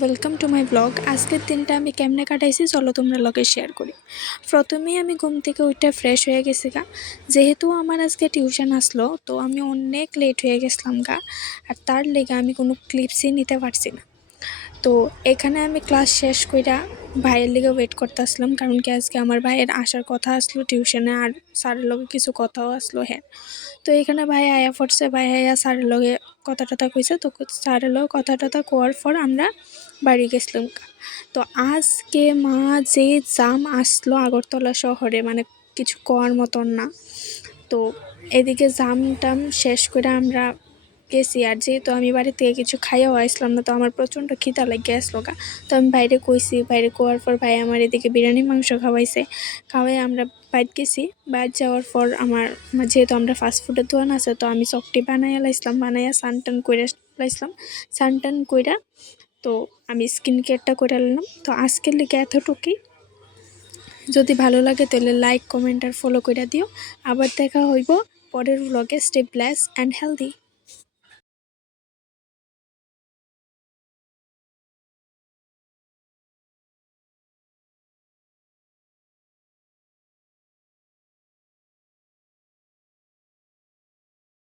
Welcome to my blog. আজকের দিনটা আমি কেমনে কাটাইছি চলো তোমরা লগে শেয়ার করি। প্রথমেই আমি ঘুম থেকে উঠে ফ্রেশ হয়ে গেছি গা, যেহেতু আমার আজকে টিউশন আসলো তো আমি অনেক লেট হয়ে গেছিলাম গা। আর তার লেগে আমি কোনো ক্লিপসই নিতে পারছি না। তো এখানে আমি ক্লাস শেষ কইরা ভাইয়ের লিগে ওয়েট করতে আসলাম, কারণ কি আজকে আমার ভাইয়ের আসার কথা আসলো টিউশনে, আর স্যারের লগে কিছু কথাও আসলো। হ্যাঁ, তো এখানে ভাই আয়া পড়ছে, ভাই আয়া স্যারের লগে কথা টথা কইছে। তো স্যারের লগে কথা টথা কোয়ার পর আমরা বাড়ি গেছিলাম। তো আজকে যে জাম আসলো আগরতলা শহরে, মানে কিছু কোয়ার মতন না। তো এদিকে জাম টাম শেষ করে আমরা গেছি, আর যেহেতু আমি বাড়ি থেকে কিছু খাইয়াও আসলাম না, তো আমার প্রচণ্ড খিদা লাগে আসলো গা। তো আমি বাইরে কইছি, বাইরে কোয়ার পর ভাই আমার এদিকে বিরিয়ানি মাংস খাওয়াইছে। খাওয়াই আমরা বাইর গেছি। বাইর যাওয়ার পর আমার যেহেতু আমরা ফাস্টফুডের দোকান আছে, তো আমি চকটি বানাইয়া লাইছিলাম, বানাইয়া সানটান করে লাইছিলাম। সানটান কইরা তো আমি স্কিন কেয়ারটা করে নিলাম। তো আজকের লিগে এতটুকুই। যদি ভালো লাগে তাহলে লাইক, কমেন্ট আর ফলো করে দিও। আবার দেখা হইব পরের ব্লগে। Stay blessed and healthy.